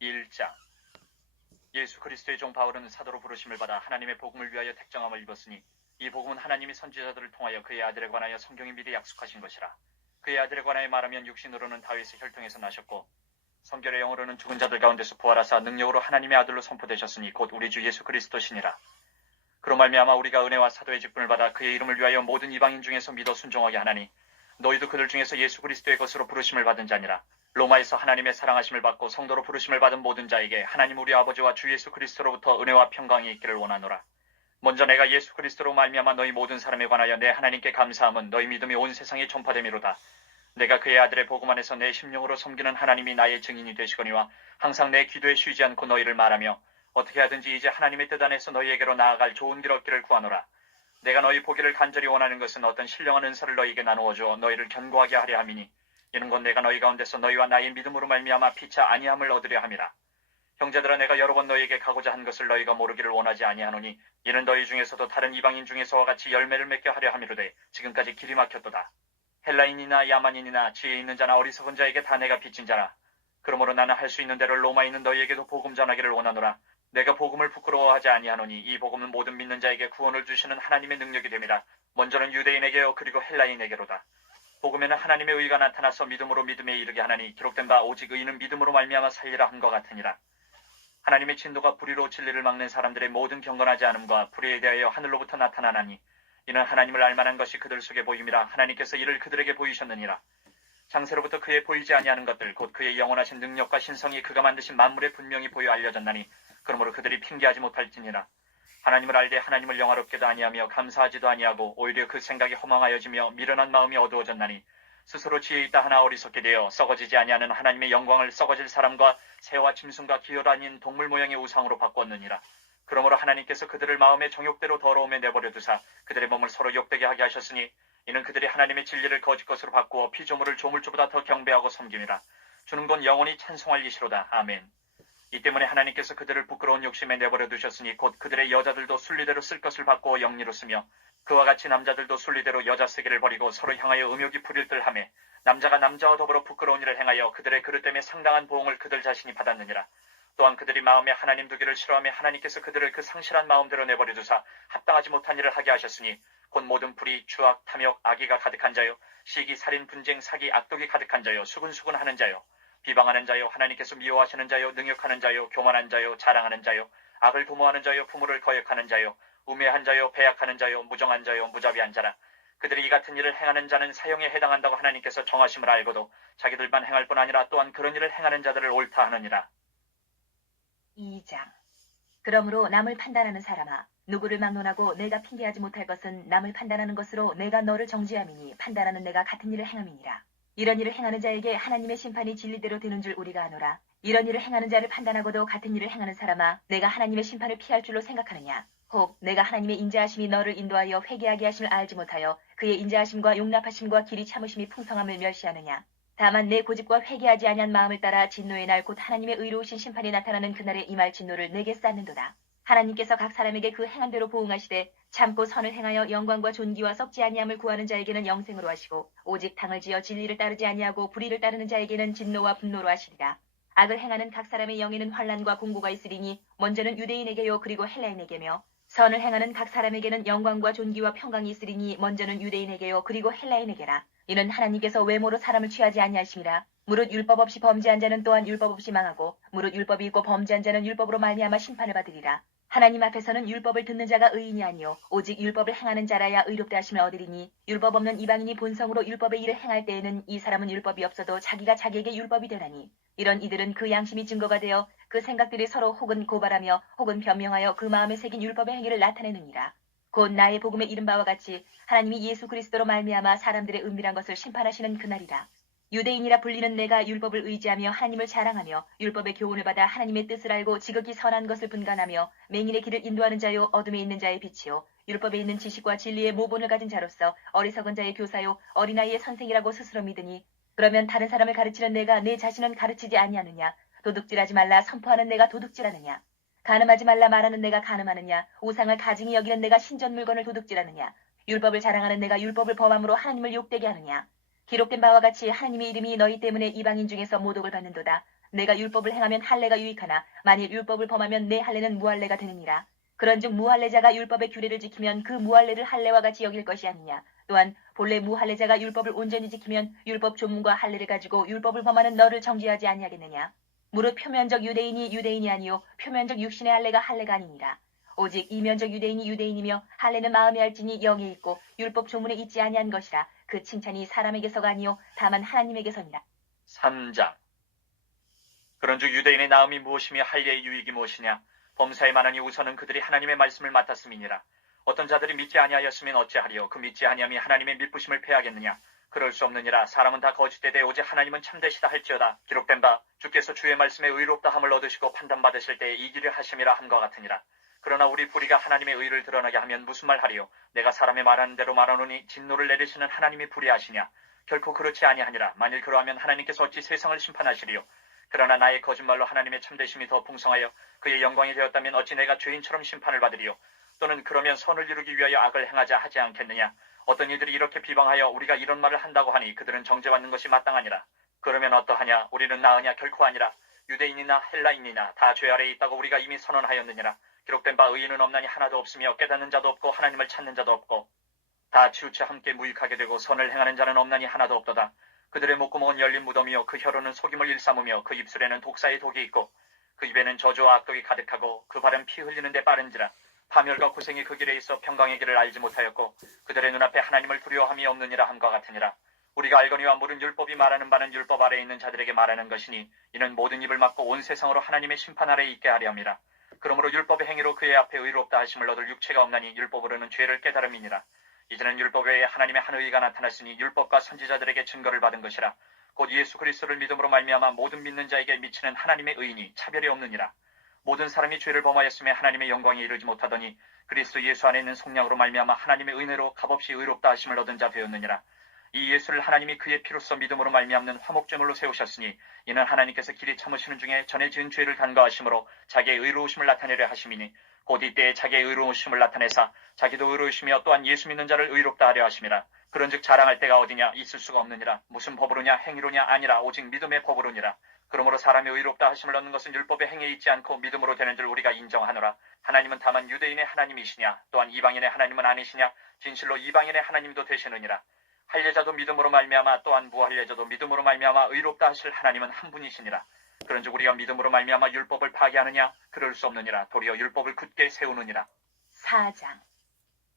1장. 예수 그리스도의 종 바울은 사도로 부르심을 받아 하나님의 복음을 위하여 택정함을 입었으니 이 복음은 하나님이 선지자들을 통하여 그의 아들에 관하여 성경이 미리 약속하신 것이라. 그의 아들에 관하여 말하면 육신으로는 다윗의 혈통에서 나셨고 성결의 영으로는 죽은 자들 가운데서 부활하사 능력으로 하나님의 아들로 선포되셨으니 곧 우리 주 예수 그리스도시니라. 그로 말미암아 우리가 은혜와 사도의 직분을 받아 그의 이름을 위하여 모든 이방인 중에서 믿어 순종하게 하나니 너희도 그들 중에서 예수 그리스도의 것으로 부르심을 받은 자니라. 로마에서 하나님의 사랑하심을 받고 성도로 부르심을 받은 모든 자에게 하나님 우리 아버지와 주 예수 그리스도로부터 은혜와 평강이 있기를 원하노라. 먼저 내가 예수 그리스도로 말미암아 너희 모든 사람에 관하여 내 하나님께 감사함은 너희 믿음이 온 세상에 전파됨이로다. 내가 그의 아들의 복음 안에서 내 심령으로 섬기는 하나님이 나의 증인이 되시거니와 항상 내 기도에 쉬지 않고 너희를 말하며 어떻게 하든지 이제 하나님의 뜻 안에서 너희에게로 나아갈 좋은 길 얻기를 구하노라. 내가 너희 보기를 간절히 원하는 것은 어떤 신령한 은사를 너희에게 나누어 주어 너희를 견고하게 하려 함이니 이는 곧 내가 너희 가운데서 너희와 나의 믿음으로 말미암아 피차 아니함을 얻으려 함이라. 형제들아, 내가 여러 번 너희에게 가고자 한 것을 너희가 모르기를 원하지 아니하노니 이는 너희 중에서도 다른 이방인 중에서와 같이 열매를 맺게 하려 함이로되 지금까지 길이 막혔도다. 헬라인이나 야만인이나 지혜 있는 자나 어리석은 자에게 다 내가 빚진 자라. 그러므로 나는 할 수 있는 대로 로마에 있는 너희에게도 복음 전하기를 원하노라. 내가 복음을 부끄러워하지 아니하노니 이 복음은 모든 믿는 자에게 구원을 주시는 하나님의 능력이 됨이라. 먼저는 유대인에게요 그리고 헬라인에게로다. 복음에는 하나님의 의가 나타나서 믿음으로 믿음에 이르게 하나니 기록된 바 오직 의인은 믿음으로 말미암아 살리라 한것 같으니라. 하나님의 진노가 불의로 진리를 막는 사람들의 모든 경건하지 않음과 불의에 대하여 하늘로부터 나타나나니 이는 하나님을 알만한 것이 그들 속에 보임이라. 하나님께서 이를 그들에게 보이셨느니라. 창세로부터 그의 보이지 아니하는 것들 곧 그의 영원하신 능력과 신성이 그가 만드신 만물에 분명히 보여 알려졌나니 그러므로 그들이 핑계하지 못할지니라. 하나님을 알되 하나님을 영화롭게도 아니하며 감사하지도 아니하고 오히려 그 생각이 허망하여지며 미련한 마음이 어두워졌나니 스스로 지혜 있다 하나 어리석게 되어 썩어지지 아니하는 하나님의 영광을 썩어질 사람과 새와 짐승과 기혈 아닌 동물 모양의 우상으로 바꾸었느니라. 그러므로 하나님께서 그들을 마음의 정욕대로 더러움에 내버려 두사 그들의 몸을 서로 욕되게 하게 하셨으니 이는 그들이 하나님의 진리를 거짓 것으로 바꾸어 피조물을 조물주보다 더 경배하고 섬김이라. 주는 건 영원히 찬송할 이시로다. 아멘. 이 때문에 하나님께서 그들을 부끄러운 욕심에 내버려 두셨으니 곧 그들의 여자들도 순리대로 쓸 것을 바꾸어 영리로 쓰며 그와 같이 남자들도 순리대로 여자 쓰기를 버리고 서로 향하여 음욕이 부릴 듯하매 남자가 남자와 더불어 부끄러운 일을 행하여 그들의 그릇 때문에 상당한 보응을 그들 자신이 받았느니라. 또한 그들이 마음에 하나님 두기를 싫어하며 하나님께서 그들을 그 상실한 마음대로 내버려 두사 합당하지 못한 일을 하게 하셨으니 곧 모든 불의, 추악, 탐욕, 악의가 가득한 자요 시기, 살인, 분쟁, 사기, 악독이 가득한 자요 수근수근하는 자요 비방하는 자요 하나님께서 미워하시는 자요 능욕하는 자요 교만한 자요 자랑하는 자요 악을 도모하는 자요 부모를 거역하는 자요 우매한 자요 배약하는 자요 무정한 자요 무자비한 자라. 그들이 이 같은 일을 행하는 자는 사형에 해당한다고 하나님께서 정하심을 알고도 자기들만 행할 뿐 아니라 또한 그런 일을 행하는 자들을 옳다 하느니라. 2장. 그러므로 남을 판단하는 사람아, 누구를 막론하고 내가 핑계하지 못할 것은 남을 판단하는 것으로 내가 너를 정죄함이니 판단하는 내가 같은 일을 행함이니라. 이런 일을 행하는 자에게 하나님의 심판이 진리대로 되는 줄 우리가 아노라. 이런 일을 행하는 자를 판단하고도 같은 일을 행하는 사람아, 내가 하나님의 심판을 피할 줄로 생각하느냐? 혹 내가 하나님의 인자하심이 너를 인도하여 회개하게 하심을 알지 못하여 그의 인자하심과 용납하심과 길이 참으심이 풍성함을 멸시하느냐? 다만 내 고집과 회개하지 아니한 마음을 따라 진노의 날 곧 하나님의 의로우신 심판이 나타나는 그날에 임할 진노를 내게 쌓는도다. 하나님께서 각 사람에게 그 행한 대로 보응하시되 참고 선을 행하여 영광과 존귀와 썩지 아니함을 구하는 자에게는 영생으로 하시고 오직 당을 지어 진리를 따르지 아니하고 불의를 따르는 자에게는 진노와 분노로 하시리라. 악을 행하는 각 사람의 영에는 환난과 공고가 있으리니 먼저는 유대인에게요 그리고 헬라인에게며 선을 행하는 각 사람에게는 영광과 존귀와 평강이 있으리니 먼저는 유대인에게요 그리고 헬라인에게라. 이는 하나님께서 외모로 사람을 취하지 아니하심이라. 무릇 율법 없이 범죄한 자는 또한 율법 없이 망하고 무릇 율법이 있고 범죄한 자는 율법으로 말미암아 심판을 받으리라. 하나님 앞에서는 율법을 듣는 자가 의인이 아니요 오직 율법을 행하는 자라야 의롭다 하심을 얻으리니 율법 없는 이방인이 본성으로 율법의 일을 행할 때에는 이 사람은 율법이 없어도 자기가 자기에게 율법이 되나니 이런 이들은 그 양심이 증거가 되어 그 생각들이 서로 혹은 고발하며 혹은 변명하여 그 마음에 새긴 율법의 행위를 나타내느니라. 곧 나의 복음에 이른 바와 같이 하나님이 예수 그리스도로 말미암아 사람들의 은밀한 것을 심판하시는 그날이라. 유대인이라 불리는 내가 율법을 의지하며 하나님을 자랑하며 율법의 교훈을 받아 하나님의 뜻을 알고 지극히 선한 것을 분간하며 맹인의 길을 인도하는 자요 어둠에 있는 자의 빛이요 율법에 있는 지식과 진리의 모본을 가진 자로서 어리석은 자의 교사요 어린아이의 선생이라고 스스로 믿으니 그러면 다른 사람을 가르치는 내가 내 자신은 가르치지 아니하느냐? 도둑질하지 말라 선포하는 내가 도둑질하느냐? 간음하지 말라 말하는 내가 간음하느냐? 우상을 가증히 여기는 내가 신전 물건을 도둑질하느냐? 율법을 자랑하는 내가 율법을 범함으로 하나님을 욕되게 하느냐? 기록된 바와 같이 하나님의 이름이 너희 때문에 이방인 중에서 모독을 받는도다. 내가 율법을 행하면 할례가 유익하나 만일 율법을 범하면 내 할례는 무할례가 되느니라. 그런즉 무할례자가 율법의 규례를 지키면 그 무할례를 할례와 같이 여길 것이 아니냐. 또한 본래 무할례자가 율법을 온전히 지키면 율법 조문과 할례를 가지고 율법을 범하는 너를 정죄하지 아니하겠느냐. 무릇 표면적 유대인이 유대인이 아니요 표면적 육신의 할례가 할례가 아니니라. 오직 이면적 유대인이 유대인이며 할례는 마음에 할지니 영에 있고 율법 조문에 있지 아니한 것이라. 그 칭찬이 사람에게서가 아니요 다만 하나님에게서니라. 3장. 그런즉 유대인의 나음이 무엇이며 할례의 유익이 무엇이냐. 범사에 많으니 우선은 그들이 하나님의 말씀을 맡았음이니라. 어떤 자들이 믿지 아니하였으면 어찌하리요. 그 믿지 아니함이 하나님의 믿부심을 패하겠느냐. 그럴 수 없느니라. 사람은 다 거짓되되 오직 하나님은 참되시다 할지어다. 기록된 바 주께서 주의 말씀에 의롭다 함을 얻으시고 판단받으실 때에 이 길을 하심이라 함과 같으니라. 그러나 우리 불의가 하나님의 의를 드러나게 하면 무슨 말 하리요. 내가 사람의 말하는 대로 말하노니 진노를 내리시는 하나님이 불의하시냐. 결코 그렇지 아니하니라. 만일 그러하면 하나님께서 어찌 세상을 심판하시리요. 그러나 나의 거짓말로 하나님의 참되심이 더 풍성하여 그의 영광이 되었다면 어찌 내가 죄인처럼 심판을 받으리요. 또는 그러면 선을 이루기 위하여 악을 행하자 하지 않겠느냐. 어떤 이들이 이렇게 비방하여 우리가 이런 말을 한다고 하니 그들은 정죄받는 것이 마땅하니라. 그러면 어떠하냐. 우리는 나으냐. 결코 아니라. 유대인이나 헬라인이나 다 죄 아래에 있다고 우리가 이미 선언하였느니라. 기록된 바 의인은 없나니 하나도 없으며 깨닫는 자도 없고 하나님을 찾는 자도 없고 다 치우쳐 함께 무익하게 되고 선을 행하는 자는 없나니 하나도 없도다. 그들의 목구멍은 열린 무덤이요 그 혀로는 속임을 일삼으며 그 입술에는 독사의 독이 있고 그 입에는 저주와 악독이 가득하고 그 발은 피 흘리는 데 빠른지라. 파멸과 고생이 그 길에 있어 평강의 길을 알지 못하였고 그들의 눈앞에 하나님을 두려워함이 없느니라 함과 같으니라. 우리가 알거니와 물은 율법이 말하는 바는 율법 아래에 있는 자들에게 말하는 것이니 이는 모든 입을 막고 온 세상으로 하나님의 심판 아래에 있게 하려 함이라. 그러므로 율법의 행위로 그의 앞에 의롭다 하심을 얻을 육체가 없나니 율법으로는 죄를 깨달음이니라. 이제는 율법 외에 하나님의 한 의가 나타났으니 율법과 선지자들에게 증거를 받은 것이라. 곧 예수 그리스도를 믿음으로 말미암아 모든 믿는 자에게 미치는 하나님의 의인이 차별이 없느니라. 모든 사람이 죄를 범하였음에 하나님의 영광에 이르지 못하더니 그리스도 예수 안에 있는 속량으로 말미암아 하나님의 은혜로 값없이 의롭다 하심을 얻은 자 되었느니라. 이 예수를 하나님이 그의 피로써 믿음으로 말미암는 화목제물로 세우셨으니 이는 하나님께서 길이 참으시는 중에 전에 지은 죄를 간과하심으로 자기의 의로우심을 나타내려 하심이니 곧 이때에 자기의 의로우심을 나타내사 자기도 의로우시며 또한 예수 믿는 자를 의롭다 하려 하심이라. 그런즉 자랑할 때가 어디냐. 있을 수가 없느니라. 무슨 법으로냐 행위로냐 아니라 오직 믿음의 법으로니라. 그러므로 사람이 의롭다 하심을 얻는 것은 율법의 행위에 있지 않고 믿음으로 되는 줄 우리가 인정하노라. 하나님은 다만 유대인의 하나님이시냐 또한 이방인의 하나님은 아니시냐. 진실로 이방인의 하나님도 되시느니라. 할례자도 믿음으로 말미암아 또한 무할례자도 믿음으로 말미암아 의롭다 하실 하나님은 한 분이시니라. 그런즉 우리가 믿음으로 말미암아 율법을 파괴하느냐. 그럴 수 없느니라. 도리어 율법을 굳게 세우느니라. 4장.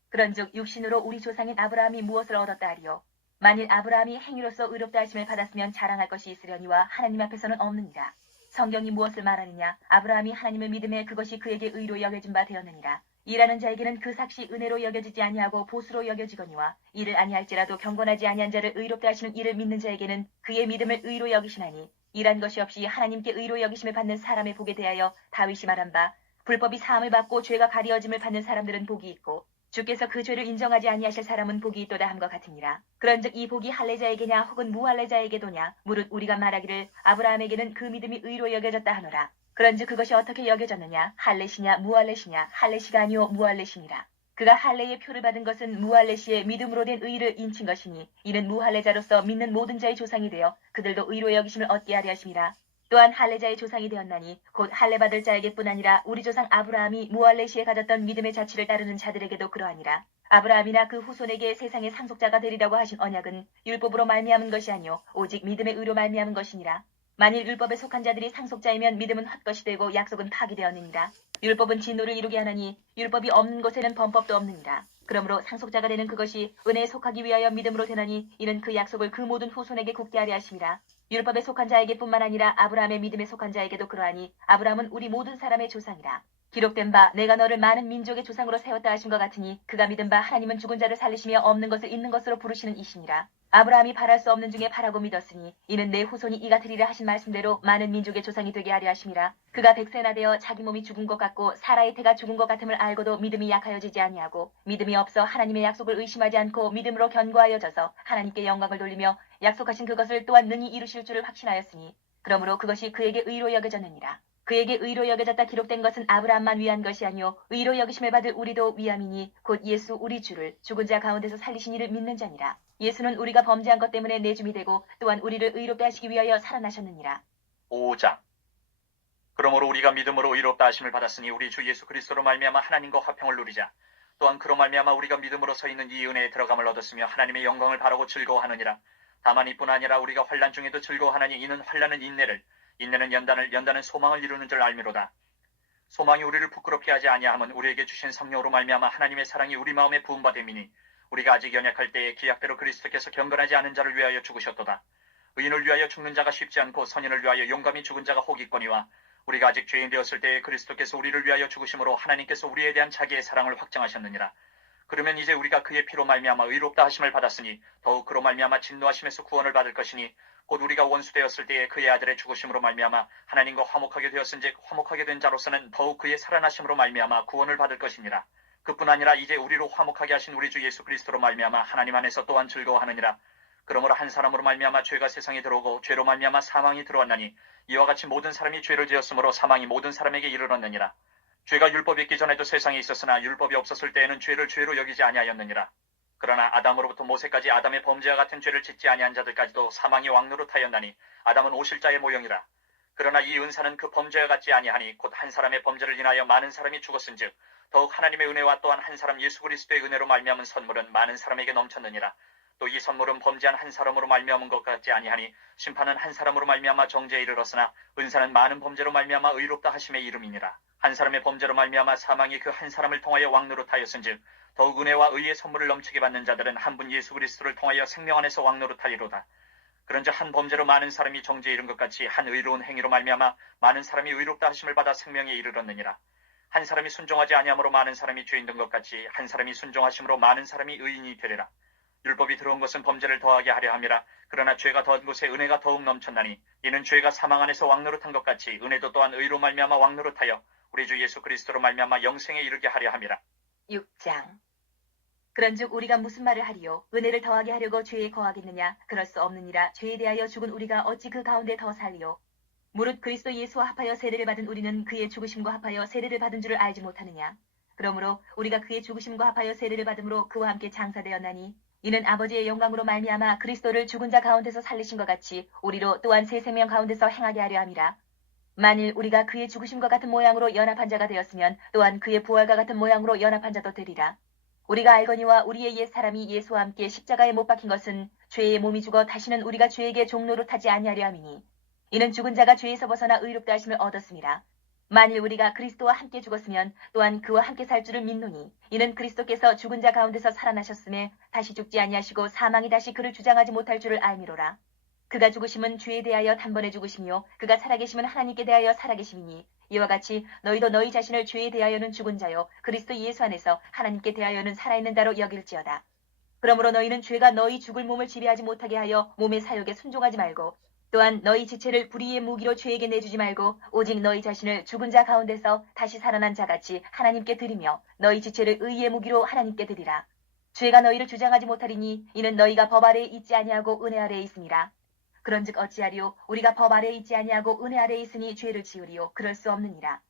그런즉 육신으로 우리 조상인 아브라함이 무엇을 얻었다 하리요. 만일 아브라함이 행위로서 의롭다 하심을 받았으면 자랑할 것이 있으려니와 하나님 앞에서는 없느니라. 성경이 무엇을 말하느냐. 아브라함이 하나님을 믿음에 그것이 그에게 의로 여겨진 바 되었느니라. 일하는 자에게는 그 삭시 은혜로 여겨지지 아니하고 보수로 여겨지거니와 이를 아니할지라도 경건하지 아니한 자를 의롭다 하시는 이를 믿는 자에게는 그의 믿음을 의로 여기시나니 일한 것이 없이 하나님께 의로 여기심을 받는 사람의 복에 대하여 다윗이 말한 바 불법이 사함을 받고 죄가 가리어짐을 받는 사람들은 복이 있고 주께서 그 죄를 인정하지 아니하실 사람은 복이 있도다 함과 같으니라. 그런즉 이 복이 할례자에게냐 혹은 무할례자에게도냐. 무릇 우리가 말하기를 아브라함에게는 그 믿음이 의로 여겨졌다 하노라. 그런즉 그것이 어떻게 여겨졌느냐. 할례시냐 무할례시냐. 할례시가 아니요 무할례시니라. 그가 할례의 표를 받은 것은 무할례시의 믿음으로 된 의를 인친 것이니 이는 무할례자로서 믿는 모든 자의 조상이 되어 그들도 의로 여기심을 얻게 하려 하심이라. 또한 할례자의 조상이 되었나니 곧 할례 받을 자에게뿐 아니라 우리 조상 아브라함이 무할례시에 가졌던 믿음의 자취를 따르는 자들에게도 그러하니라. 아브라함이나 그 후손에게 세상의 상속자가 되리라고 하신 언약은 율법으로 말미암은 것이 아니요 오직 믿음의 의로 말미암은 것이니라. 만일 율법에 속한 자들이 상속자이면 믿음은 헛것이 되고 약속은 파기되었느니라. 율법은 진노를 이루게 하나니 율법이 없는 곳에는 범법도 없느니라. 그러므로 상속자가 되는 그것이 은혜에 속하기 위하여 믿음으로 되나니 이는 그 약속을 그 모든 후손에게 굳게 하려 하심이라. 율법에 속한 자에게뿐만 아니라 아브라함의 믿음에 속한 자에게도 그러하니 아브라함은 우리 모든 사람의 조상이라. 기록된 바 내가 너를 많은 민족의 조상으로 세웠다 하신 것 같으니 그가 믿은 바 하나님은 죽은 자를 살리시며 없는 것을 있는 것으로 부르시는 이시니라. 아브라함이 바랄 수 없는 중에 바라고 믿었으니 이는 내 후손이 이가 되리라 하신 말씀대로 많은 민족의 조상이 되게 하려 하심이라. 그가 백세나 되어 자기 몸이 죽은 것 같고 사라의 태가 죽은 것 같음을 알고도 믿음이 약하여지지 아니하고 믿음이 없어 하나님의 약속을 의심하지 않고 믿음으로 견고하여져서 하나님께 영광을 돌리며 약속하신 그것을 또한 능히 이루실 줄을 확신하였으니 그러므로 그것이 그에게 의로 여겨졌느니라. 그에게 의로 여겨졌다 기록된 것은 아브라함만 위한 것이 아니요 의로 여기심을 받을 우리도 위함이니 곧 예수 우리 주를 죽은 자 가운데서 살리신 이를 믿는 자니라. 예수는 우리가 범죄한 것 때문에 내줌이 되고 또한 우리를 의롭게 하시기 위하여 살아나셨느니라. 5장. 그러므로 우리가 믿음으로 의롭다 하심을 받았으니 우리 주 예수 그리스도로 말미암아 하나님과 화평을 누리자. 또한 그로 말미암아 우리가 믿음으로 서 있는 이 은혜에 들어감을 얻었으며 하나님의 영광을 바라고 즐거워하느니라. 다만 이뿐 아니라 우리가 환난 중에도 즐거워하나니 이는 환난은 인내를, 인내는 연단을, 연단은 소망을 이루는 줄 알미로다. 소망이 우리를 부끄럽게 하지 아니함은 우리에게 주신 성령으로 말미암아 하나님의 사랑이 우리 마음에 부음바 됨이니 우리가 아직 연약할 때에 기약대로 그리스도께서 경건하지 않은 자를 위하여 죽으셨도다. 의인을 위하여 죽는 자가 쉽지 않고 선인을 위하여 용감히 죽은 자가 혹 있거니와 우리가 아직 죄인 되었을 때에 그리스도께서 우리를 위하여 죽으심으로 하나님께서 우리에 대한 자기의 사랑을 확증하셨느니라. 그러면 이제 우리가 그의 피로 말미암아 의롭다 하심을 받았으니 더욱 그로 말미암아 진노하심에서 구원을 받을 것이니 곧 우리가 원수 되었을 때에 그의 아들의 죽으심으로 말미암아 하나님과 화목하게 되었은즉 화목하게 된 자로서는 더욱 그의 살아나심으로 말미암아 구원을 받을 것이니라. 그뿐 아니라 이제 우리로 화목하게 하신 우리 주 예수 그리스도로 말미암아 하나님 안에서 또한 즐거워하느니라. 그러므로 한 사람으로 말미암아 죄가 세상에 들어오고 죄로 말미암아 사망이 들어왔나니 이와 같이 모든 사람이 죄를 지었으므로 사망이 모든 사람에게 이르렀느니라. 죄가 율법이 있기 전에도 세상에 있었으나 율법이 없었을 때에는 죄를 죄로 여기지 아니하였느니라. 그러나 아담으로부터 모세까지 아담의 범죄와 같은 죄를 짓지 아니한 자들까지도 사망이 왕노릇하였나니 아담은 오실자의 모형이라. 그러나 이 은사는 그 범죄와 같지 아니하니 곧 한 사람의 범죄를 인하여 많은 사람이 죽었은즉 더욱 하나님의 은혜와 또한 한 사람 예수 그리스도의 은혜로 말미암은 선물은 많은 사람에게 넘쳤느니라. 또 이 선물은 범죄한 한 사람으로 말미암은 것 같지 아니하니 심판은 한 사람으로 말미암아 정죄에 이르렀으나 은사는 많은 범죄로 말미암아 의롭다 하심의 이름이니라. 한 사람의 범죄로 말미암아 사망이 그 한 사람을 통하여 왕노릇하였은즉 더욱 은혜와 의의 선물을 넘치게 받는 자들은 한 분 예수 그리스도를 통하여 생명 안에서 왕노릇하리로다. 그런즉 한 범죄로 많은 사람이 정죄에 이른 것 같이 한 의로운 행위로 말미암아 많은 사람이 의롭다 하심을 받아 생명에 이르렀느니라. 한 사람이 순종하지 아니함으로 많은 사람이 죄인 된 것 같이 한 사람이 순종하심으로 많은 사람이 의인이 되리라. 율법이 들어온 것은 범죄를 더하게 하려 함이라. 그러나 죄가 더한 곳에 은혜가 더욱 넘쳤나니 이는 죄가 사망 안에서 왕노릇한 것 같이 은혜도 또한 의로 말미암아 왕노릇하여 우리 주 예수 그리스도로 말미암아 영생에 이르게 하려 함이라. 6장. 그런즉 우리가 무슨 말을 하리요? 은혜를 더하게 하려고 죄에 거하겠느냐? 그럴 수 없느니라. 죄에 대하여 죽은 우리가 어찌 그 가운데 더 살리요? 무릇 그리스도 예수와 합하여 세례를 받은 우리는 그의 죽으심과 합하여 세례를 받은 줄을 알지 못하느냐? 그러므로 우리가 그의 죽으심과 합하여 세례를 받음으로 그와 함께 장사되었나니 이는 아버지의 영광으로 말미암아 그리스도를 죽은 자 가운데서 살리신 것 같이 우리로 또한 새 생명 가운데서 행하게 하려 함이라. 만일 우리가 그의 죽으심과 같은 모양으로 연합한 자가 되었으면 또한 그의 부활과 같은 모양으로 연합한 자도 되리라. 우리가 알거니와 우리의 옛 사람이 예수와 함께 십자가에 못 박힌 것은 죄의 몸이 죽어 다시는 우리가 죄에게 종노릇하지 아니하려 함이니 이는 죽은 자가 죄에서 벗어나 의롭다 하심을 얻었습니다. 만일 우리가 그리스도와 함께 죽었으면 또한 그와 함께 살 줄을 믿노니 이는 그리스도께서 죽은 자 가운데서 살아나셨음에 다시 죽지 아니하시고 사망이 다시 그를 주장하지 못할 줄을 알미로라. 그가 죽으심은 죄에 대하여 단번에 죽으시며 그가 살아계심은 하나님께 대하여 살아계심이니 이와 같이 너희도 너희 자신을 죄에 대하여는 죽은 자요 그리스도 예수 안에서 하나님께 대하여는 살아있는 자로 여길지어다. 그러므로 너희는 죄가 너희 죽을 몸을 지배하지 못하게 하여 몸의 사욕에 순종하지 말고 또한 너희 지체를 불의의 무기로 죄에게 내주지 말고 오직 너희 자신을 죽은 자 가운데서 다시 살아난 자같이 하나님께 드리며 너희 지체를 의의 무기로 하나님께 드리라. 죄가 너희를 주장하지 못하리니 이는 너희가 법 아래에 있지 아니하고 은혜 아래에 있음이라. 그런즉 어찌하리요? 우리가 법 아래에 있지 아니하고 은혜 아래에 있으니 죄를 지으리요? 그럴 수 없느니라.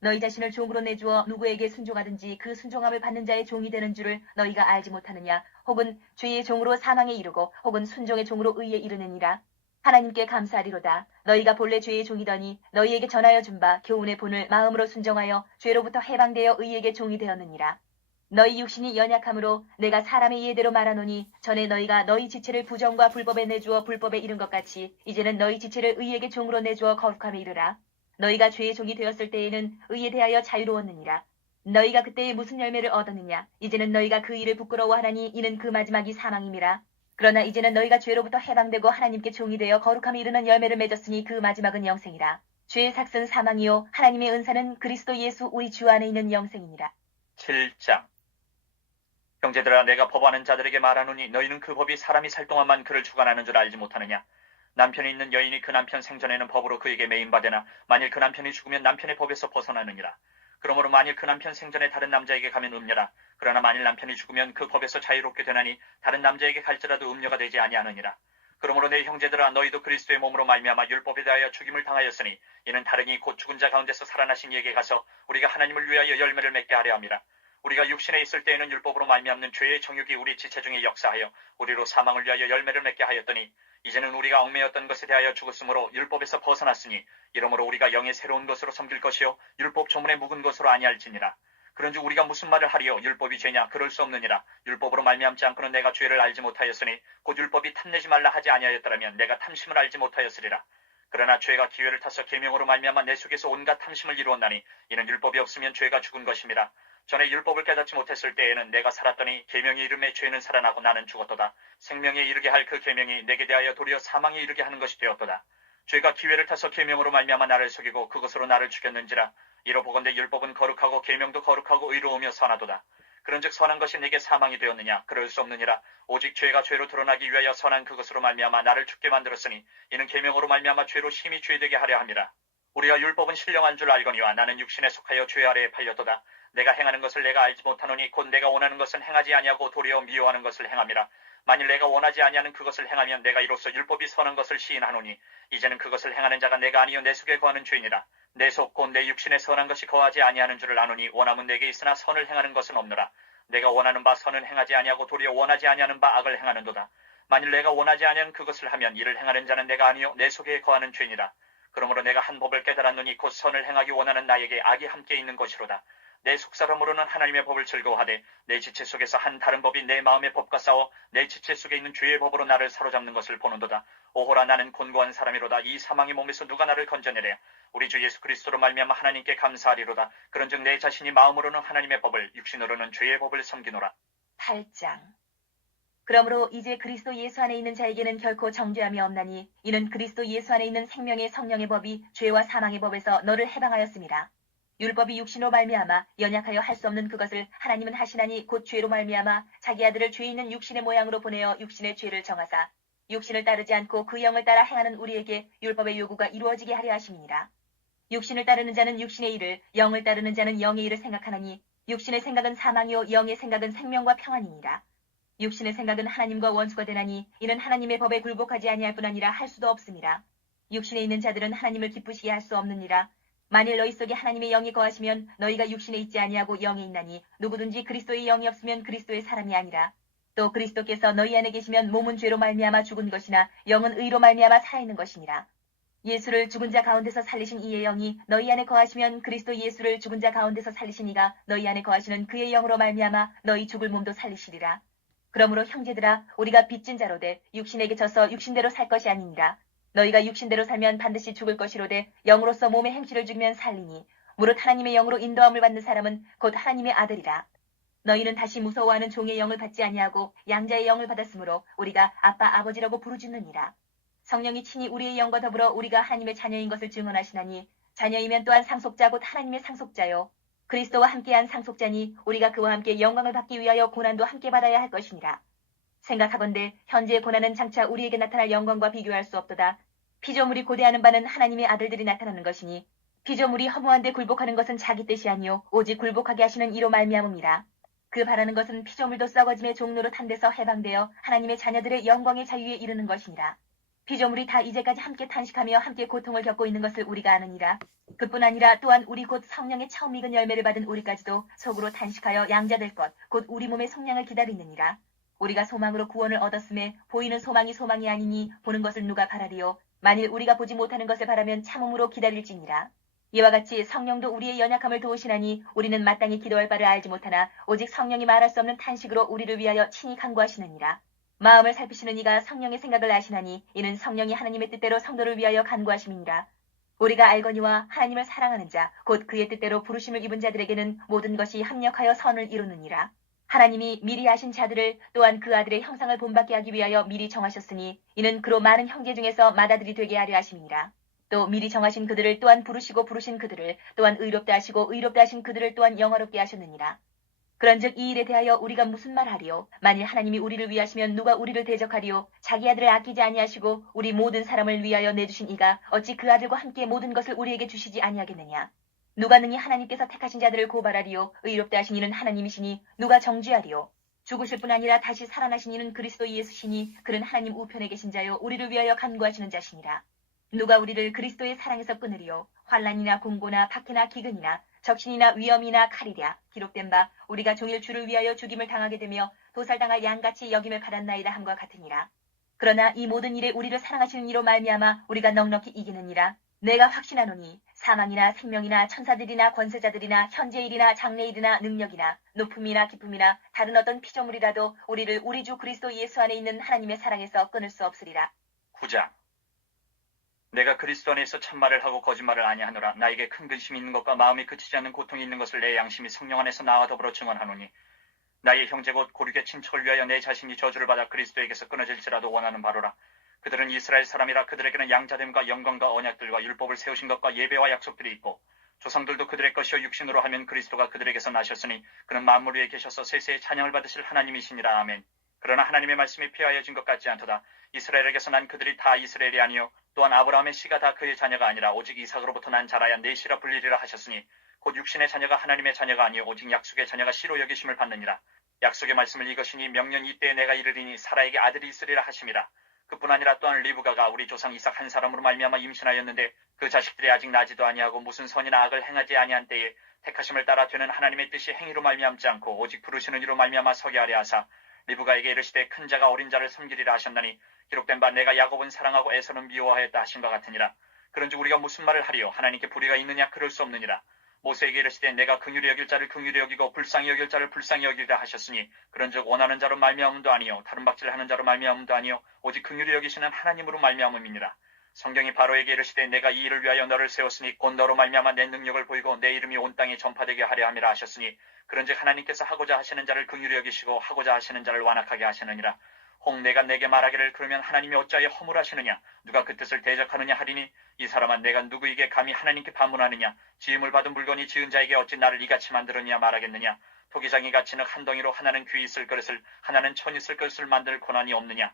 너희 자신을 종으로 내주어 누구에게 순종하든지 그 순종함을 받는 자의 종이 되는 줄을 너희가 알지 못하느냐? 혹은 죄의 종으로 사망에 이르고 혹은 순종의 종으로 의에 이르느니라. 하나님께 감사하리로다. 너희가 본래 죄의 종이더니 너희에게 전하여 준 바 교훈의 본을 마음으로 순종하여 죄로부터 해방되어 의에게 종이 되었느니라. 너희 육신이 연약함으로 내가 사람의 예대로 말하노니 전에 너희가 너희 지체를 부정과 불법에 내주어 불법에 이른 것 같이 이제는 너희 지체를 의에게 종으로 내주어 거룩함에 이르라. 너희가 죄의 종이 되었을 때에는 의에 대하여 자유로웠느니라. 너희가 그때에 무슨 열매를 얻었느냐? 이제는 너희가 그 일을 부끄러워하나니 이는 그 마지막이 사망임이라. 그러나 이제는 너희가 죄로부터 해방되고 하나님께 종이 되어 거룩함에 이르는 열매를 맺었으니 그 마지막은 영생이라. 죄의 삭은 사망이요 하나님의 은사는 그리스도 예수 우리 주 안에 있는 영생이니라. 7장. 형제들아 내가 법하는 자들에게 말하노니 너희는 그 법이 사람이 살 동안만 그를 주관하는 줄 알지 못하느냐. 남편이 있는 여인이 그 남편 생전에는 법으로 그에게 매인받으나 만일 그 남편이 죽으면 남편의 법에서 벗어나느니라. 그러므로 만일 그 남편 생전에 다른 남자에게 가면 음녀라. 그러나 만일 남편이 죽으면 그 법에서 자유롭게 되나니 다른 남자에게 갈지라도 음녀가 되지 아니하느니라. 그러므로 내 형제들아 너희도 그리스도의 몸으로 말미암아 율법에 대하여 죽임을 당하였으니 이는 다른이 곧 죽은 자 가운데서 살아나신 이에게 가서 우리가 하나님을 위하여 열매를 맺게 하려 함이라. 우리가 육신에 있을 때에는 율법으로 말미암는 죄의 정욕이 우리 지체 중에 역사하여 우리로 사망을 위하여 열매를 맺게 하였더니 이제는 우리가 얽매였던 것에 대하여 죽었으므로 율법에서 벗어났으니 이러므로 우리가 영의 새로운 것으로 섬길 것이요 율법 조문에 묵은 것으로 아니할지니라. 그런즉 우리가 무슨 말을 하리요? 율법이 죄냐? 그럴 수 없느니라. 율법으로 말미암지 않고는 내가 죄를 알지 못하였으니 곧 율법이 탐내지 말라 하지 아니하였더라면 내가 탐심을 알지 못하였으리라. 그러나 죄가 기회를 타서 계명으로 말미암아 내 속에서 온갖 탐심을 이루었나니 이는 율법이 없으면 죄가 죽은 것임이라. 전에 율법을 깨닫지 못했을 때에는 내가 살았더니 계명의 이름에 죄는 살아나고 나는 죽었도다. 생명에 이르게 할 그 계명이 내게 대하여 도리어 사망에 이르게 하는 것이 되었도다. 죄가 기회를 타서 계명으로 말미암아 나를 속이고 그것으로 나를 죽였는지라. 이로보건대 율법은 거룩하고 계명도 거룩하고 의로우며 선하도다. 그런즉 선한 것이 내게 사망이 되었느냐? 그럴 수 없느니라. 오직 죄가 죄로 드러나기 위하여 선한 그것으로 말미암아 나를 죽게 만들었으니 이는 계명으로 말미암아 죄로 심히 죄되게 하려 함이라. 우리가 율법은 신령한 줄 알거니와 나는 육신에 속하여 죄 아래에 팔렸도다. 내가 행하는 것을 내가 알지 못하노니 곧 내가 원하는 것은 행하지 아니하고 도리어 미워하는 것을 행함이라. 만일 내가 원하지 아니하는 그것을 행하면 내가 이로써 율법이 선한 것을 시인하노니 이제는 그것을 행하는 자가 내가 아니요 내 속에 거하는 죄니라. 내 속 곧 내 육신에 선한 것이 거하지 아니하는 줄을 아노니 원함은 내게 있으나 선을 행하는 것은 없노라. 내가 원하는 바 선은 행하지 아니하고 도리어 원하지 아니하는 바 악을 행하는도다. 만일 내가 원하지 아니하는 그것을 하면 이를 행하는 자는 내가 아니요 내 속에 거하는 죄니라. 그러므로 내가 한 법을 깨달았노니 곧 선을 행하기 원하는 나에게 악이 함께 있는 것이로다. 내 속사람으로는 하나님의 법을 즐거워하되 내 지체 속에서 한 다른 법이 내 마음의 법과 싸워 내 지체 속에 있는 죄의 법으로 나를 사로잡는 것을 보는도다. 오호라 나는 곤고한 사람이로다. 이 사망의 몸에서 누가 나를 건져내랴. 우리 주 예수 그리스도로 말미암아 하나님께 감사하리로다. 그런즉 내 자신이 마음으로는 하나님의 법을 육신으로는 죄의 법을 섬기노라. 8장. 그러므로 이제 그리스도 예수 안에 있는 자에게는 결코 정죄함이 없나니 이는 그리스도 예수 안에 있는 생명의 성령의 법이 죄와 사망의 법에서 너를 해방하였습니다. 율법이 육신으로 말미암아 연약하여 할 수 없는 그것을 하나님은 하시나니 곧 죄로 말미암아 자기 아들을 죄 있는 육신의 모양으로 보내어 육신의 죄를 정하사 육신을 따르지 않고 그 영을 따라 행하는 우리에게 율법의 요구가 이루어지게 하려 하심이니라. 육신을 따르는 자는 육신의 일을, 영을 따르는 자는 영의 일을 생각하나니 육신의 생각은 사망이요 영의 생각은 생명과 평안이니라. 육신의 생각은 하나님과 원수가 되나니 이는 하나님의 법에 굴복하지 아니할 뿐 아니라 할 수도 없습니다. 육신에 있는 자들은 하나님을 기쁘시게 할 수 없느니라. 만일 너희 속에 하나님의 영이 거하시면 너희가 육신에 있지 아니하고 영에 있나니 누구든지 그리스도의 영이 없으면 그리스도의 사람이 아니라. 또 그리스도께서 너희 안에 계시면 몸은 죄로 말미암아 죽은 것이나 영은 의로 말미암아 살아있는 것이니라. 예수를 죽은 자 가운데서 살리신 이의 영이 너희 안에 거하시면 그리스도 예수를 죽은 자 가운데서 살리신 이가 너희 안에 거하시는 그의 영으로 말미암아 너희 죽을 몸도 살리시리라. 그러므로 형제들아 우리가 빚진 자로 돼 육신에게 져서 육신대로 살 것이 아니니라. 너희가 육신대로 살면 반드시 죽을 것이로되 영으로서 몸의 행실을 죽이면 살리니 무릇 하나님의 영으로 인도함을 받는 사람은 곧 하나님의 아들이라. 너희는 다시 무서워하는 종의 영을 받지 아니하고 양자의 영을 받았으므로 우리가 아빠 아버지라고 부르짖느니라. 성령이 친히 우리의 영과 더불어 우리가 하나님의 자녀인 것을 증언하시나니 자녀이면 또한 상속자 곧 하나님의 상속자요 그리스도와 함께한 상속자니 우리가 그와 함께 영광을 받기 위하여 고난도 함께 받아야 할 것이니라. 생각하건대 현재의 고난은 장차 우리에게 나타날 영광과 비교할 수 없도다. 피조물이 고대하는 바는 하나님의 아들들이 나타나는 것이니 피조물이 허무한 데 굴복하는 것은 자기 뜻이 아니요 오직 굴복하게 하시는 이로 말미암음이라. 그 바라는 것은 피조물도 썩어짐의 종로로 탄 데서 해방되어 하나님의 자녀들의 영광의 자유에 이르는 것이니라. 피조물이 다 이제까지 함께 탄식하며 함께 고통을 겪고 있는 것을 우리가 아느니라. 그뿐 아니라 또한 우리 곧 성령의 처음 익은 열매를 받은 우리까지도 속으로 탄식하여 양자될 것 곧 우리 몸의 속량을 기다리느니라. 우리가 소망으로 구원을 얻었음에 보이는 소망이 소망이 아니니 보는 것을 누가 바라리요. 만일 우리가 보지 못하는 것을 바라면 참음으로 기다릴지니라. 이와 같이 성령도 우리의 연약함을 도우시나니 우리는 마땅히 기도할 바를 알지 못하나 오직 성령이 말할 수 없는 탄식으로 우리를 위하여 친히 간구하시느니라. 마음을 살피시는 이가 성령의 생각을 아시나니 이는 성령이 하나님의 뜻대로 성도를 위하여 간구하심이니라. 우리가 알거니와 하나님을 사랑하는 자 곧 그의 뜻대로 부르심을 입은 자들에게는 모든 것이 합력하여 선을 이루느니라. 하나님이 미리 아신 자들을 또한 그 아들의 형상을 본받게 하기 위하여 미리 정하셨으니 이는 그로 많은 형제 중에서 맏아들이 되게 하려 하심이니라. 또 미리 정하신 그들을 또한 부르시고 부르신 그들을 또한 의롭다 하시고 의롭다 하신 그들을 또한 영화롭게 하셨느니라. 그런즉 이 일에 대하여 우리가 무슨 말하리요? 만일 하나님이 우리를 위하시면 누가 우리를 대적하리요? 자기 아들을 아끼지 아니하시고 우리 모든 사람을 위하여 내주신 이가 어찌 그 아들과 함께 모든 것을 우리에게 주시지 아니하겠느냐? 누가 능히 하나님께서 택하신 자들을 고발하리요? 의롭다 하신 이는 하나님이시니 누가 정죄하리요? 죽으실 뿐 아니라 다시 살아나신 이는 그리스도 예수시니 그는 하나님 우편에 계신 자요 우리를 위하여 간구하시는 자시니라. 누가 우리를 그리스도의 사랑에서 끊으리요? 환난이나 공고나 박해나 기근이나 적신이나 위험이나 칼이랴. 기록된 바 우리가 종일 주를 위하여 죽임을 당하게 되며 도살당할 양같이 여김을 받았나이다 함과 같으니라. 그러나 이 모든 일에 우리를 사랑하시는 이로 말미암아 우리가 넉넉히 이기느니라. 내가 확신하노니 사망이나 생명이나 천사들이나 권세자들이나 현재일이나 장래일이나 능력이나 높음이나 기쁨이나 다른 어떤 피조물이라도 우리를 우리 주 그리스도 예수 안에 있는 하나님의 사랑에서 끊을 수 없으리라. 9장. 내가 그리스도 안에서 참말을 하고 거짓말을 아니하노라. 나에게 큰 근심이 있는 것과 마음이 그치지 않는 고통이 있는 것을 내 양심이 성령 안에서 나와 더불어 증언하노니 나의 형제 곧 고륙의 친척을 위하여 내 자신이 저주를 받아 그리스도에게서 끊어질지라도 원하는 바로라. 그들은 이스라엘 사람이라. 그들에게는 양자됨과 영광과 언약들과 율법을 세우신 것과 예배와 약속들이 있고 조상들도 그들의 것이요 육신으로 하면 그리스도가 그들에게서 나셨으니 그는 만물 위에 계셔서 세세의 찬양을 받으실 하나님이시니라. 아멘. 그러나 하나님의 말씀이 폐하여진 것 같지 않도다. 이스라엘에게서 난 그들이 다 이스라엘이 아니요 또한 아브라함의 씨가 다 그의 자녀가 아니라 오직 이삭으로부터 난 자라야 내 씨라 불리리라 하셨으니 곧 육신의 자녀가 하나님의 자녀가 아니요 오직 약속의 자녀가 씨로 여기심을 받느니라. 약속의 말씀을 이것이니 명년 이때에 내가 이르리니 사라에게 아들이 있으리라 하심이라. 그뿐 아니라 또한 리브가가 우리 조상 이삭 한 사람으로 말미암아 임신하였는데 그 자식들이 아직 나지도 아니하고 무슨 선이나 악을 행하지 아니한 때에 택하심을 따라 되는 하나님의 뜻이 행위로 말미암지 않고 오직 부르시는 이로 말미암아 서게 하려 하사 리브가에게 이르시되 큰 자가 어린 자를 섬기리라 하셨나니 기록된 바 내가 야곱은 사랑하고 에서는 미워하였다 하신 것 같으니라. 그런즉 우리가 무슨 말을 하리요? 하나님께 불의가 있느냐? 그럴 수 없느니라. 모세에게 이르시되 내가 긍휼히 여길 자를 긍휼히 여기고 불쌍히 여길 자를 불쌍히 여기리라 하셨으니 그런즉 원하는 자로 말미암음도 아니요 다른 박질하는 자로 말미암음도 아니요 오직 긍휼히 여기시는 하나님으로 말미암음이니라. 성경이 바로에게 이르시되 내가 이 일을 위하여 너를 세웠으니 곧 너로 말미암아 내 능력을 보이고 내 이름이 온 땅에 전파되게 하려 함이라 하셨으니 그런즉 하나님께서 하고자 하시는 자를 긍휼히 여기시고 하고자 하시는 자를 완악하게 하시느니라. 혹 내가 내게 말하기를 그러면 하나님이 어찌하여 허물하시느냐? 누가 그 뜻을 대적하느냐 하리니 이 사람아 내가 누구에게 감히 하나님께 반문하느냐? 지음을 받은 물건이 지은 자에게 어찌 나를 이같이 만들었냐 말하겠느냐? 토기장이 같이는 한 덩이로 하나는 귀 있을 그릇을 하나는 천 있을 그릇을 만들 권한이 없느냐?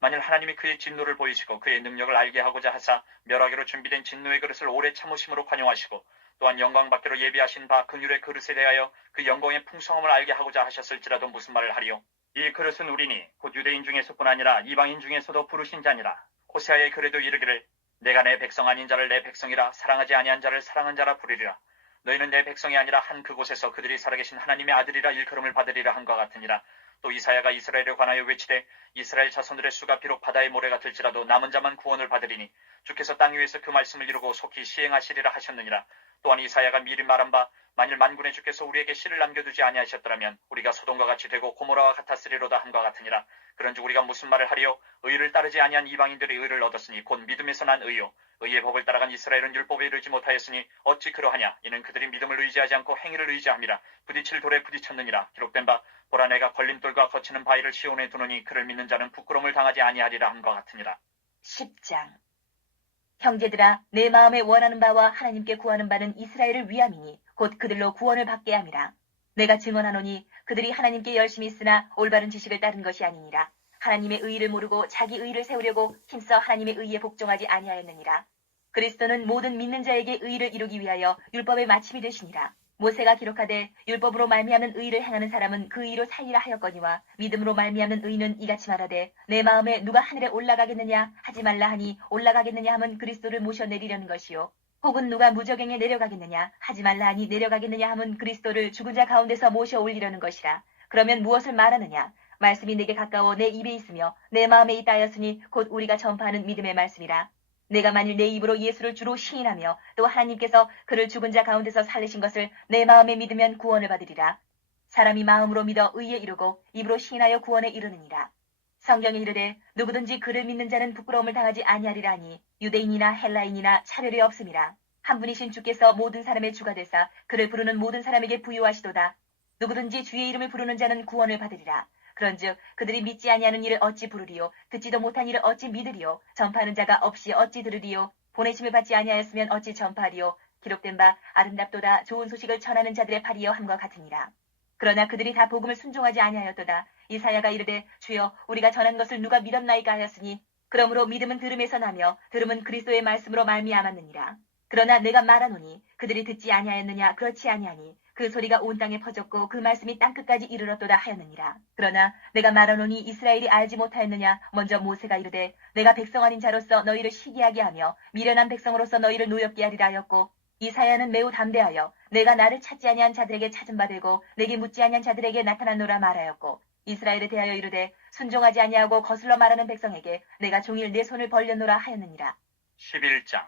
만일 하나님이 그의 진노를 보이시고 그의 능력을 알게 하고자 하사 멸하기로 준비된 진노의 그릇을 오래 참으심으로 관용하시고 또한 영광 받기로 예비하신 바 긍휼의 그릇에 대하여 그 영광의 풍성함을 알게 하고자 하셨을지라도 무슨 말을 하리요? 이 그릇은 우리니 곧 유대인 중에서뿐 아니라 이방인 중에서도 부르신 자니라. 호세아의 글에도 이르기를 내가 내 백성 아닌 자를 내 백성이라 사랑하지 아니한 자를 사랑한 자라 부르리라. 너희는 내 백성이 아니라 한 그곳에서 그들이 살아계신 하나님의 아들이라 일컬음을 받으리라 한것 같으니라. 또 이사야가 이스라엘에 관하여 외치되 이스라엘 자손들의 수가 비록 바다의 모래 같을지라도 남은 자만 구원을 받으리니 주께서 땅 위에서 그 말씀을 이루고 속히 시행하시리라 하셨느니라. 또한 이사야가 미리 말한 바 만일 만군의 주께서 우리에게 씨를 남겨두지 아니하셨더라면 우리가 소돔과 같이 되고 고모라와 같았으리로다 함과 같으니라. 그런즉 우리가 무슨 말을 하리요? 의를 따르지 아니한 이방인들이 의를 얻었으니 곧 믿음에서 난 의요. 의의 법을 따라간 이스라엘은 율법에 이르지 못하였으니 어찌 그러하냐? 이는 그들이 믿음을 의지하지 않고 행위를 의지함이라. 부딪힐 돌에 부딪혔느니라. 기록된 바 보라 내가 걸림돌과 거치는 바위를 시온에 두노니 그를 믿는 자는 부끄러움을 당하지 아니하리라 함과 같으니라. 10장. 형제들아 내 마음에 원하는 바와 하나님께 구하는 바는 이스라엘을 위함이니 곧 그들로 구원을 받게 함이라. 내가 증언하노니 그들이 하나님께 열심히 쓰나 올바른 지식을 따른 것이 아니니라. 하나님의 의의를 모르고 자기 의의를 세우려고 힘써 하나님의 의의에 복종하지 아니하였느니라. 그리스도는 모든 믿는 자에게 의의를 이루기 위하여 율법의 마침이 되시니라. 모세가 기록하되 율법으로 말미암는 의의를 행하는 사람은 그 의의로 살리라 하였거니와 믿음으로 말미암는 의의는 이같이 말하되 내 마음에 누가 하늘에 올라가겠느냐 하지 말라 하니 올라가겠느냐 하면 그리스도를 모셔내리려는 것이요 혹은 누가 무저갱에 내려가겠느냐 하지 말라 하니 내려가겠느냐 하면 그리스도를 죽은 자 가운데서 모셔 올리려는 것이라. 그러면 무엇을 말하느냐? 말씀이 내게 가까워 내 입에 있으며 내 마음에 있다 하였으니 곧 우리가 전파하는 믿음의 말씀이라. 내가 만일 내 입으로 예수를 주로 시인하며 또 하나님께서 그를 죽은 자 가운데서 살리신 것을 내 마음에 믿으면 구원을 받으리라. 사람이 마음으로 믿어 의에 이르고 입으로 시인하여 구원에 이르느니라. 성경에 이르되 누구든지 그를 믿는 자는 부끄러움을 당하지 아니하리라 하니 유대인이나 헬라인이나 차별이 없음이라. 한 분이신 주께서 모든 사람의 주가 되사 그를 부르는 모든 사람에게 부유하시도다. 누구든지 주의 이름을 부르는 자는 구원을 받으리라. 그런즉 그들이 믿지 아니하는 일을 어찌 부르리요? 듣지도 못한 일을 어찌 믿으리요? 전파하는 자가 없이 어찌 들으리요? 보내심을 받지 아니하였으면 어찌 전파하리요? 기록된 바 아름답도다 좋은 소식을 전하는 자들의 팔이여 함과 같으니라. 그러나 그들이 다 복음을 순종하지 아니하였도다. 이사야가 이르되 주여 우리가 전한 것을 누가 믿었나이까 하였으니 그러므로 믿음은 들음에서 나며 들음은 그리스도의 말씀으로 말미암았느니라. 그러나 내가 말하노니 그들이 듣지 아니하였느냐? 그렇지 아니하니 그 소리가 온 땅에 퍼졌고 그 말씀이 땅끝까지 이르렀도다 하였느니라. 그러나 내가 말하노니 이스라엘이 알지 못하였느냐? 먼저 모세가 이르되 내가 백성 아닌 자로서 너희를 시기하게 하며 미련한 백성으로서 너희를 노엽게 하리라 하였고 이사야는 매우 담대하여 내가 나를 찾지 아니한 자들에게 찾은 바 되고 내게 묻지 아니한 자들에게 나타나노라 말하였고 이스라엘에 대하여 이르되 순종하지 아니하고 거슬러 말하는 백성에게 내가 종일 내 손을 벌려노라 하였느니라. 11장.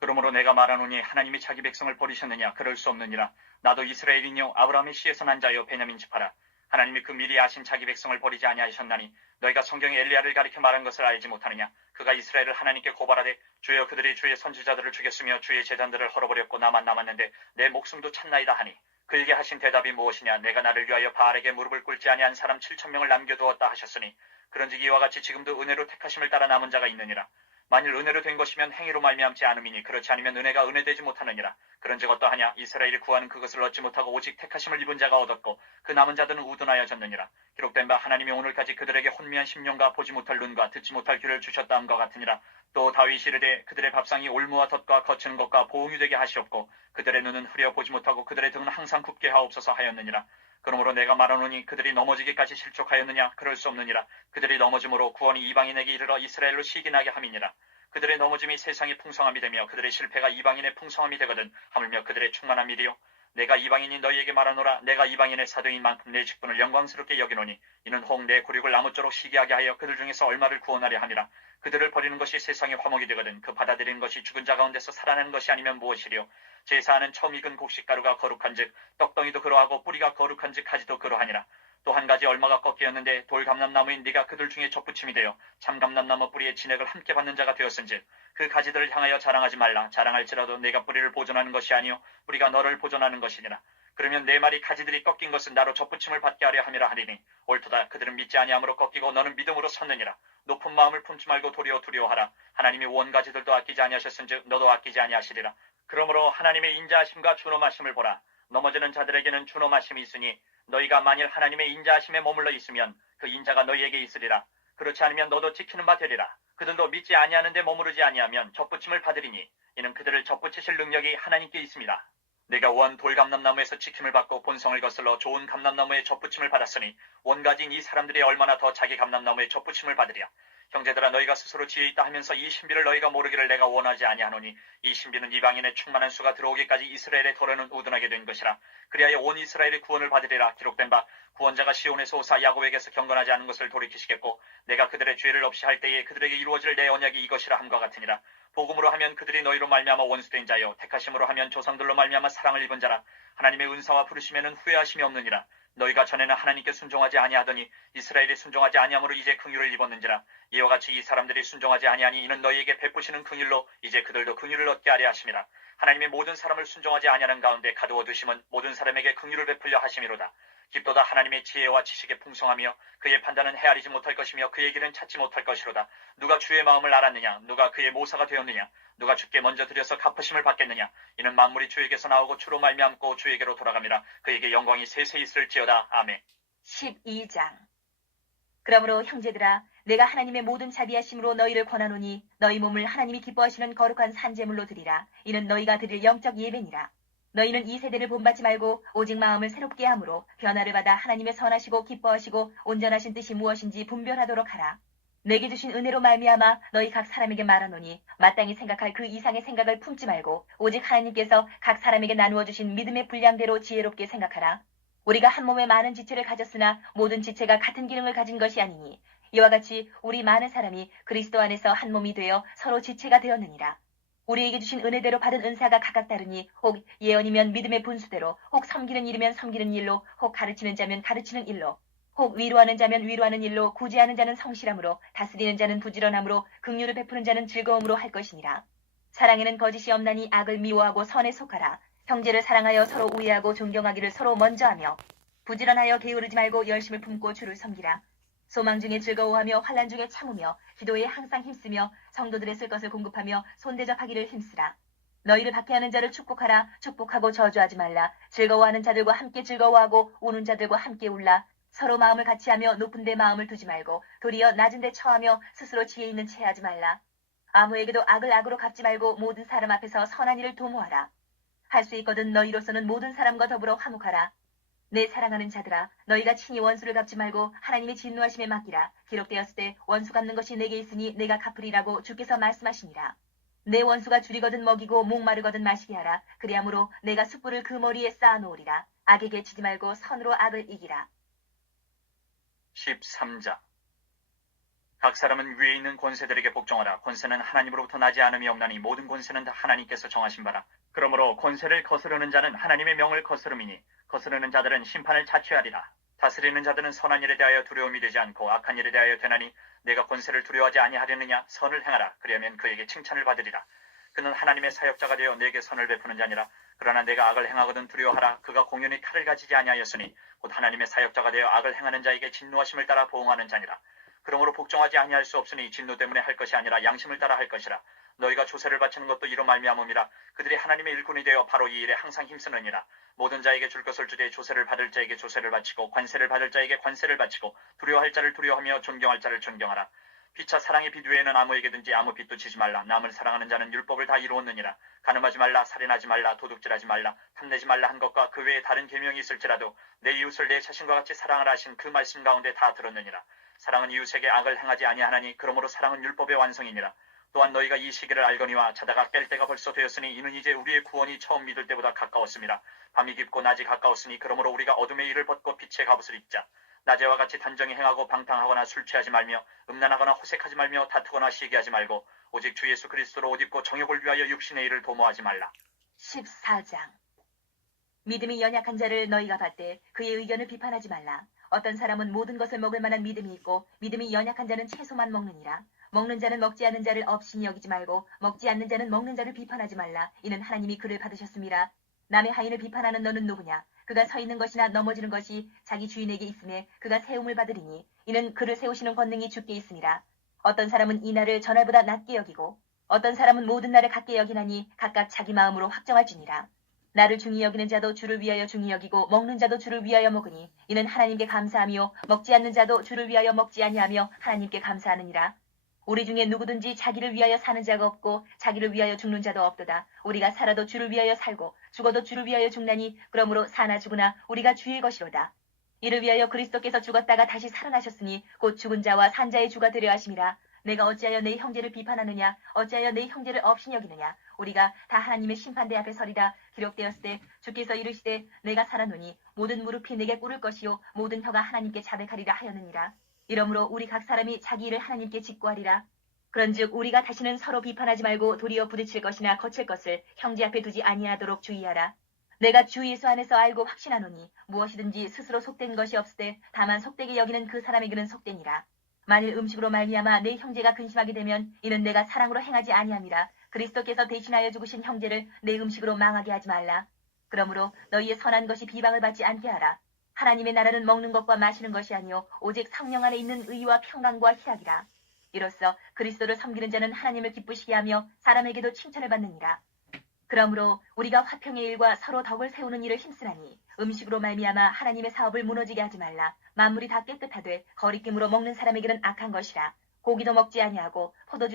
그러므로 내가 말하노니 하나님이 자기 백성을 버리셨느냐? 그럴 수 없느니라. 나도 이스라엘이뇨 아브라함의 씨에서 난 자여 베냐민 지파라. 하나님이 그 미리 아신 자기 백성을 버리지 아니하셨나니 너희가 성경에 엘리야를 가리켜 말한 것을 알지 못하느냐? 그가 이스라엘을 하나님께 고발하되 주여 그들이 주의 선지자들을 죽였으며 주의 제단들을 헐어버렸고 나만 남았는데 내 목숨도 찾나이다 하니 그에게 하신 대답이 무엇이냐? 내가 나를 위하여 바알에게 무릎을 꿇지 아니한 사람 7,000명을 남겨두었다 하셨으니 그런즉 이와 같이 지금도 은혜로 택하심을 따라 남은 자가 있느니라. 만일 은혜로 된 것이면 행위로 말미암지 않음이니 그렇지 않으면 은혜가 은혜되지 못하느니라. 그런즉 어떠하냐? 이스라엘이 구하는 그것을 얻지 못하고 오직 택하심을 입은 자가 얻었고 그 남은 자들은 우둔하여졌느니라. 기록된 바 하나님이 오늘까지 그들에게 혼미한 심령과 보지 못할 눈과 듣지 못할 귀를 주셨다 함과 같으니라. 또 다윗이 이르되 그들의 밥상이 올무와 덫과 거치는 것과 보응이 되게 하시옵고 그들의 눈은 흐려 보지 못하고 그들의 등은 항상 굽게 하옵소서 하였느니라. 그러므로 내가 말하노니 그들이 넘어지기까지 실족하였느냐? 그럴 수 없느니라. 그들이 넘어짐으로 구원이 이방인에게 이르러 이스라엘로 시기나게 함이니라. 그들의 넘어짐이 세상이 풍성함이 되며 그들의 실패가 이방인의 풍성함이 되거든 하물며 그들의 충만함 이리요. 내가 이방인이 너희에게 말하노라. 내가 이방인의 사도인 만큼 내 직분을 영광스럽게 여기노니 이는 혹 내 굴욕을 나무쪼록 시기하게 하여 그들 중에서 얼마를 구원하려 함이라. 그들을 버리는 것이 세상의 화목이 되거든 그 받아들이는 것이 죽은 자 가운데서 살아나는 것이 아니면 무엇이리요. 제사하는 처음 익은 곡식가루가 거룩한즉 떡덩이도 그러하고 뿌리가 거룩한즉 가지도 그러하니라. 또 한 가지 얼마가 꺾이었는데 돌감람나무인 네가 그들 중에 접붙임이 되어 참감람나무 뿌리의 진액을 함께 받는 자가 되었은즉 그 가지들을 향하여 자랑하지 말라. 자랑할지라도 내가 뿌리를 보존하는 것이 아니요 뿌리가 너를 보존하는 것이니라. 그러면 내 말이 가지들이 꺾인 것은 나로 접붙임을 받게 하려 함이라 하리니 옳도다. 그들은 믿지 아니함으로 꺾이고 너는 믿음으로 섰느니라. 높은 마음을 품지 말고 도리어 두려워하라. 하나님이 원 가지들도 아끼지 아니하셨은즉 너도 아끼지 아니하시리라. 그러므로 하나님의 인자하심과 준엄하심을 보라. 넘어지는 자들에게는 준엄하심이 있으니 너희가 만일 하나님의 인자하심에 머물러 있으면 그 인자가 너희에게 있으리라. 그렇지 않으면 너도 지키는 바 되리라. 그들도 믿지 아니하는데 머무르지 아니하면 접붙임을 받으리니 이는 그들을 접붙이실 능력이 하나님께 있습니다. 내가 원 돌감람나무에서 지킴을 받고 본성을 거슬러 좋은 감람나무에 접붙임을 받았으니 원가진 이 사람들이 얼마나 더 자기 감람나무에 접붙임을 받으랴. 형제들아 너희가 스스로 지혜 있다 하면서 이 신비를 너희가 모르기를 내가 원하지 아니하노니 이 신비는 이방인의 충만한 수가 들어오기까지 이스라엘의 도래는 우둔하게 된 것이라. 그리하여 온 이스라엘의 구원을 받으리라. 기록된 바 구원자가 시온에서 오사 야곱에게서 경건하지 않은 것을 돌이키시겠고 내가 그들의 죄를 없이 할 때에 그들에게 이루어질 내 언약이 이것이라 함과 같으니라. 복음으로 하면 그들이 너희로 말미암아 원수된 자요 택하심으로 하면 조상들로 말미암아 사랑을 입은 자라. 하나님의 은사와 부르심에는 후회하심이 없느니라. 너희가 전에는 하나님께 순종하지 아니하더니 이스라엘이 순종하지 아니함으로 이제 긍휼을 입었는지라. 이와 같이 이 사람들이 순종하지 아니하니 이는 너희에게 베푸시는 긍휼로 이제 그들도 긍휼을 얻게 하려 하심이라. 하나님의 모든 사람을 순종하지 아니하는 가운데 가두어 두심은 모든 사람에게 긍휼을 베풀려 하심이로다. 깊도다 하나님의 지혜와 지식의 풍성하며 그의 판단은 헤아리지 못할 것이며 그의 길은 찾지 못할 것이로다. 누가 주의 마음을 알았느냐? 누가 그의 모사가 되었느냐? 누가 주께 먼저 드려서 갚으심을 받겠느냐? 이는 만물이 주에게서 나오고 주로 말미암고 주에게로 돌아갑니다. 그에게 영광이 세세 있을지어다. 아멘. 12장. 그러므로 형제들아 내가 하나님의 모든 자비하심으로 너희를 권하노니 너희 몸을 하나님이 기뻐하시는 거룩한 산제물로 드리라. 이는 너희가 드릴 영적 예배니라. 너희는 이 세대를 본받지 말고 오직 마음을 새롭게 함으로 변화를 받아 하나님의 선하시고 기뻐하시고 온전하신 뜻이 무엇인지 분별하도록 하라. 내게 주신 은혜로 말미암아 너희 각 사람에게 말하노니 마땅히 생각할 그 이상의 생각을 품지 말고 오직 하나님께서 각 사람에게 나누어 주신 믿음의 분량대로 지혜롭게 생각하라. 우리가 한 몸에 많은 지체를 가졌으나 모든 지체가 같은 기능을 가진 것이 아니니 이와 같이 우리 많은 사람이 그리스도 안에서 한 몸이 되어 서로 지체가 되었느니라. 우리에게 주신 은혜대로 받은 은사가 각각 다르니 혹 예언이면 믿음의 분수대로, 혹 섬기는 일이면 섬기는 일로, 혹 가르치는 자면 가르치는 일로, 혹 위로하는 자면 위로하는 일로, 구제하는 자는 성실함으로, 다스리는 자는 부지런함으로, 긍휼을 베푸는 자는 즐거움으로 할 것이니라. 사랑에는 거짓이 없나니 악을 미워하고 선에 속하라. 형제를 사랑하여 서로 우애하고 존경하기를 서로 먼저 하며 부지런하여 게으르지 말고 열심을 품고 주를 섬기라. 소망 중에 즐거워하며 환난 중에 참으며 기도에 항상 힘쓰며 성도들의 쓸 것을 공급하며 손대접하기를 힘쓰라. 너희를 박해하는 자를 축복하라. 축복하고 저주하지 말라. 즐거워하는 자들과 함께 즐거워하고 우는 자들과 함께 울라. 서로 마음을 같이하며 높은 데 마음을 두지 말고 도리어 낮은 데 처하며 스스로 지혜 있는 채 하지 말라. 아무에게도 악을 악으로 갚지 말고 모든 사람 앞에서 선한 일을 도모하라. 할 수 있거든 너희로서는 모든 사람과 더불어 화목하라. 내 사랑하는 자들아 너희가 친히 원수를 갚지 말고 하나님의 진노하심에 맡기라. 기록되었을 때 원수 갚는 것이 내게 있으니 내가 갚으리라고 주께서 말씀하시니라. 내 원수가 줄이거든 먹이고 목마르거든 마시게 하라. 그리하므로 내가 숯불을 그 머리에 쌓아놓으리라. 악에게 지지 말고 선으로 악을 이기라. 13장. 각 사람은 위에 있는 권세들에게 복종하라. 권세는 하나님으로부터 나지 않음이 없나니 모든 권세는 다 하나님께서 정하신 바라. 그러므로 권세를 거스르는 자는 하나님의 명을 거스름이니 거스르는 자들은 심판을 자취하리라. 다스리는 자들은 선한 일에 대하여 두려움이 되지 않고 악한 일에 대하여 되나니 내가 권세를 두려워하지 아니하려느냐. 선을 행하라. 그리하면 그에게 칭찬을 받으리라. 그는 하나님의 사역자가 되어 내게 선을 베푸는 자니라. 그러나 내가 악을 행하거든 두려워하라. 그가 공연히 칼을 가지지 아니하였으니 곧 하나님의 사역자가 되어 악을 행하는 자에게 진노하심을 따라 보응하는 자니라. 그러므로 복종하지 아니할 수 없으니 진노 때문에 할 것이 아니라 양심을 따라 할 것이라. 너희가 조세를 바치는 것도 이로 말미암음이라. 그들이 하나님의 일꾼이 되어 바로 이 일에 항상 힘쓰느니라. 모든 자에게 줄 것을 주되 조세를 받을 자에게 조세를 바치고 관세를 받을 자에게 관세를 바치고 두려워할 자를 두려워하며 존경할 자를 존경하라. 피차 사랑의 빛 외에는 아무에게든지 아무 빛도 지지 말라. 남을 사랑하는 자는 율법을 다 이루었느니라. 간음하지 말라, 살인하지 말라, 도둑질하지 말라, 탐내지 말라 한 것과 그 외에 다른 계명이 있을지라도 내 이웃을 내 자신과 같이 사랑하라 하신 그 말씀 가운데 다 들었느니라. 사랑은 이웃에게 악을 행하지 아니하나니 그러므로 사랑은 율법의 완성이니라. 또한 너희가 이 시기를 알거니와 자다가 깰 때가 벌써 되었으니 이는 이제 우리의 구원이 처음 믿을 때보다 가까웠습니다. 밤이 깊고 낮이 가까웠으니 그러므로 우리가 어둠의 일을 벗고 빛의 갑옷을 입자. 낮에와 같이 단정히 행하고 방탕하거나 술 취하지 말며 음란하거나 호색하지 말며 다투거나 시기하지 말고 오직 주 예수 그리스도로 옷 입고 정욕을 위하여 육신의 일을 도모하지 말라. 14장. 믿음이 연약한 자를 너희가 봤되 그의 의견을 비판하지 말라. 어떤 사람은 모든 것을 먹을 만한 믿음이 있고 믿음이 연약한 자는 채소만 먹느니라. 먹는 자는 먹지 않는 자를 업신이 여기지 말고 먹지 않는 자는 먹는 자를 비판하지 말라. 이는 하나님이 그를 받으셨음이라. 남의 하인을 비판하는 너는 누구냐? 그가 서 있는 것이나 넘어지는 것이 자기 주인에게 있음에 그가 세움을 받으리니 이는 그를 세우시는 권능이 주께 있음이라. 어떤 사람은 이 날을 전날보다 낮게 여기고 어떤 사람은 모든 날을 같게 여기나니 각각 자기 마음으로 확정할지니라. 나를 중히 여기는 자도 주를 위하여 중히 여기고 먹는 자도 주를 위하여 먹으니 이는 하나님께 감사하며 먹지 않는 자도 주를 위하여 먹지 아니하며 하나님께 감사하느니라. 우리 중에 누구든지 자기를 위하여 사는 자가 없고 자기를 위하여 죽는 자도 없도다. 우리가 살아도 주를 위하여 살고 죽어도 주를 위하여 죽나니 그러므로 사나 죽으나 우리가 주의 것이로다. 이를 위하여 그리스도께서 죽었다가 다시 살아나셨으니 곧 죽은 자와 산 자의 주가 되려 하심이라. 내가 어찌하여 내 형제를 비판하느냐? 어찌하여 내 형제를 업신 여기느냐? 우리가 다 하나님의 심판대 앞에 서리라. 기록되었을 때 주께서 이르시되 내가 살아노니 모든 무릎이 내게 꿇을 것이요 모든 혀가 하나님께 자백하리라 하였느니라. 이러므로 우리 각 사람이 자기 일을 하나님께 직구하리라. 그런즉 우리가 다시는 서로 비판하지 말고 도리어 부딪힐 것이나 거칠 것을 형제 앞에 두지 아니하도록 주의하라. 내가 주 예수 안에서 알고 확신하노니 무엇이든지 스스로 속된 것이 없으되 다만 속되게 여기는 그 사람에게는 속되니라. 만일 음식으로 말미암아 내 형제가 근심하게 되면 이는 내가 사랑으로 행하지 아니함이라. 그리스도께서 대신하여 죽으신 형제를 내 음식으로 망하게 하지 말라. 그러므로 너희의 선한 것이 비방을 받지 않게 하라. 하나님의 나라는 먹는 것과 마시는 것이 아니요 오직 성령 안에 있는 의와 평강과 희락이라. 이로써 그리스도를 섬기는 자는 하나님을 기쁘시게 하며 사람에게도 칭찬을 받느니라. 그러므로 우리가 화평의 일과 서로 덕을 세우는 일을 힘쓰나니 음식으로 말미암아 하나님의 사업을 무너지게 하지 말라. 만물이 다 깨끗하되 거리낌으로 먹는 사람에게는 악한 것이라. 고기도 먹지 아니하고 포도주도